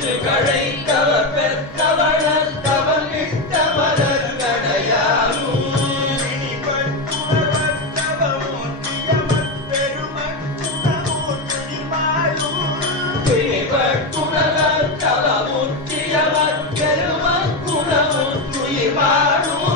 ஊற்றுகளை தவர் பெற்றவளர் தவம் இட்ட மலர் கடையாரும் பிணிபட்டுணவர் தவமுற்றியவர் பெருமக்குணமுற்றுயிர் வாழும்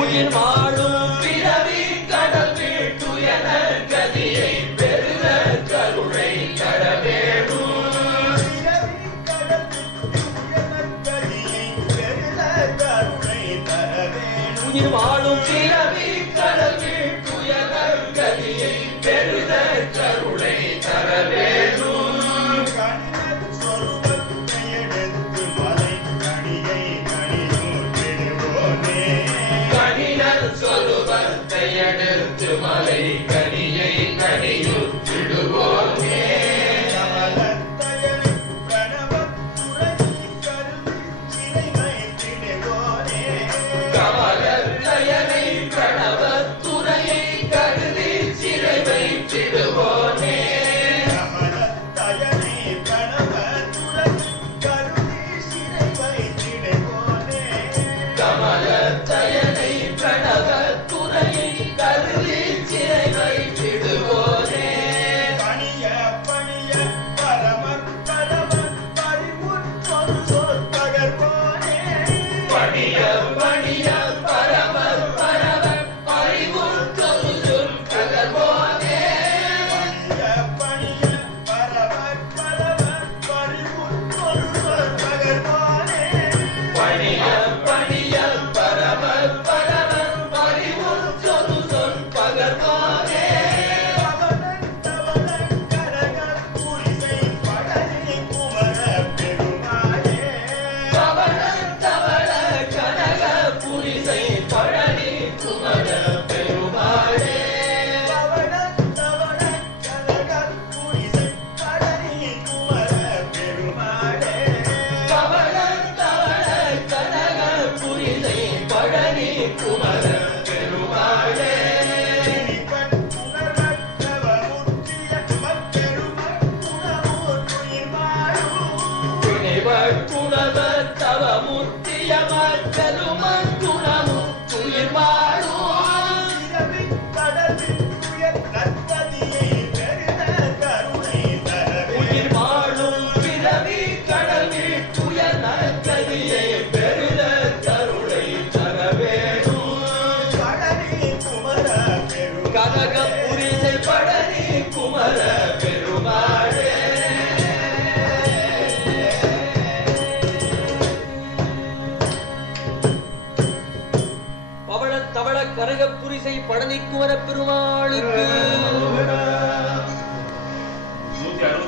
உயிர் வாழும் பிறவி கடல் வீட்டுயர கதியை பெருத கருணை தர வேணும் உயிர் வாழும் பிறவி கடல் வீட்டுயர கதியை பெருத கருணை தர வேணும் சொருபத்தை எடுத்து மலை கனியை கனியுற்றிடுவோனே கமலத்தயனை பிரணவத்துறையை கருதி சிறை வைத்திடுவோனே கமலத்தயனை பிரணவத்துறையை கருதி சிறை வைத்திடுவோனே பணிய பணிய பரமர் பரமர் பரிமுற்றொரு சொல் பகர்வோனே பணிய பணிய பரமர் பரமர் பரிமுற்றொரு சொல் பகர்வோனே பணிய பணிய பரமர் பரமர் பரிமுற்றொரு சொல் பகர்வோனே பணிய பணிய பரமர் பரமர் பரிமுற்றொரு சொல் பகர்வோனே தவணன் தவணன் கரகர் புரிசை படனி குமர பெருமாளே பவளம் தவள கனக புரிசை பழனி குமர பெருமாளே தவணன் தவணன் கரகர் புரிசை படனி குமர பெருமாளே பவளம் தவள கனக புரிசை பழனி குமர பெருமாளே பிணிபட்டுணவர் தவமுற்றியவர் பெருமக்குணமுற்றுயிர் வாழும் உயிர் வாழும் பிறவி கடல் வீட்டுயர் நற்கதியை பெருத கருணை தர வேணும் கனக புரிசை பழனி குமர பெருமாளே பவள தவள கனக புரிசை பழனி குமர பெருமாளுக்கு